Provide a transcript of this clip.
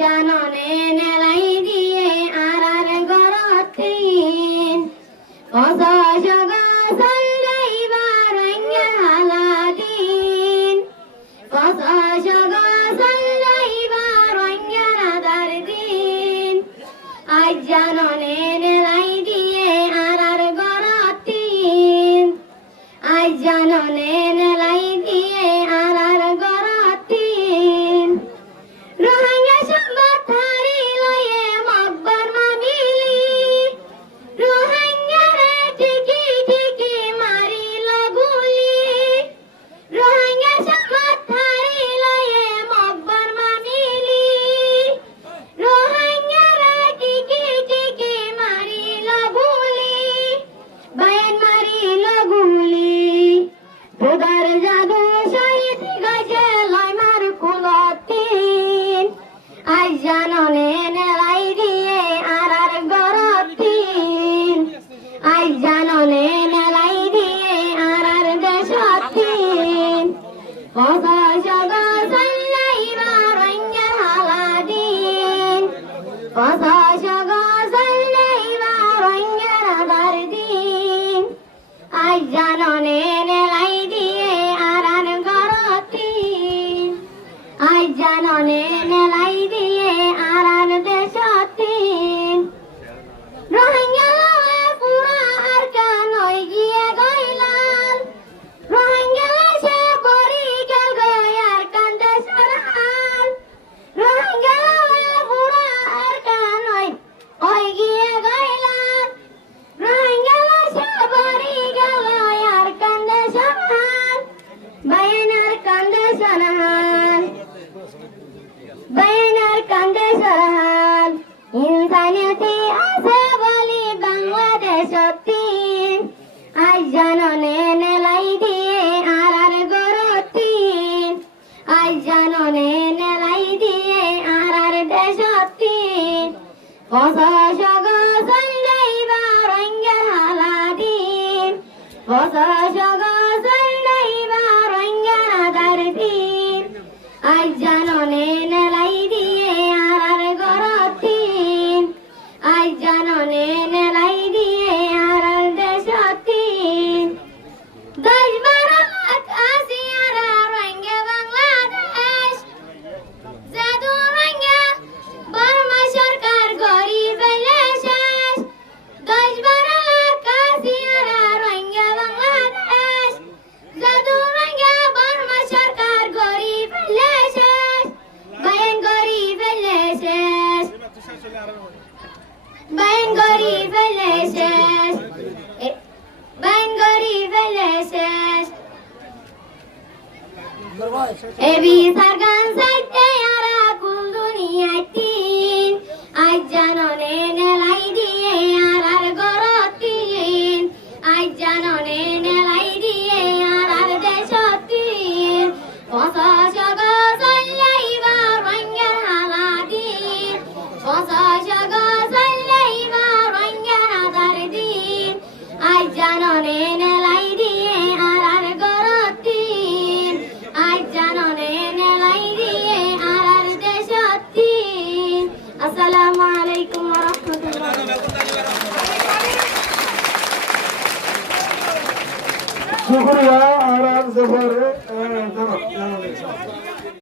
জাননে নেলাই দিয়ে আর গরতিন অসজগ সল্লাইবার হালাদিন অসজগ সল্লাইবার রাদার দিন আজ জাননে নেলাই দিয়ে আর গরতিন আজ জাননে নেলাই দিয়ে আর গরতিন রোহিঙ্গা সংবাদ থারি লয়ে মকবর মামিলি রোহিঙ্গা রে ঠিকি ঠিকি মারিল গুলি রোহিঙ্গা সংবাদ থারি লয়ে মকবর মামিলি রোহিঙ্গা রে ঠিকি ঠিকি মারিল গুলি বায়ান মারিল গুলি খোদার জাদু শহীদ গাছে লয় মার কুলতিন আজ জাননে নেলাই দিয়ে আর গরতিন আজ জাননে নেলাই দিয়ে আর দেশতিন অসজগ সল্লাইবার হালাদিন অসজগ সল্লাইবার রাদার দিন আজ জাননে নেলাই দিয়ে আর গরতিন আজ জাননে নেলাই দিয়ে আর দেশতিন রোহিঙ্গা পুরা আর কানই গিয়ে গইলাল রোহিঙ্গা সে পরি গেল গয়ার কান্দে সরহাল রোহিঙ্গা পুরা আর কানই ওই গিয়ে গইলাল রোহিঙ্গা সে পরি গেল গয়ার কান্দে সরহাল বায়নার কান্দে সরহাল বায়নার কান্দে সরহাল ইনসানিয়তি আছে বলি বাংলাদেশতিন আজ জাননে নেলাই দিয়ে আর গরতিন আজ জাননে নেলাই দিয়ে আর দেশতিন অসজগ সল্লাইবার হালাদিন অসজগ সল্লাইবার রাদার দিন আজ জাননে নেলাই দিয়ে আর গরতিন আজ জাননে নেলাই দিয়ে আর দেশতিন 10-12 লাখ আসিয়ারা রোহিঙ্গা বাংলাদেশ জাদু রোহিঙ্গা বর্মা সরকার গরিব শেষ 10-12 লাখ আসিয়ারা রোহিঙ্গা বাংলাদেশ জাদু রোহিঙ্গা বর্মা সরকার গরিব শেষ বায়ান গরিব শেষ বায়ান গরিব শেষ বায়ান গরিব শেষ এবি সারগান সাইতে আরা কুল দুনিয়াতিন আজ জাননে নেলাই দিয়ে আর গরতিন আজ জাননে নেলাই দিয়ে আর দেশতিন অসজগ সল্লাইবার হালাদিন অসজগ সল্লাইবার রাদার দিন আজ জাননে নেলাই দিয়ে আর গরতিন আজ জাননে নেলাই দিয়ে আর দেশতিন আসসালামু আলাইকুম ওয়া রাহমাতুল্লাহ শুকরিয়া আর জফর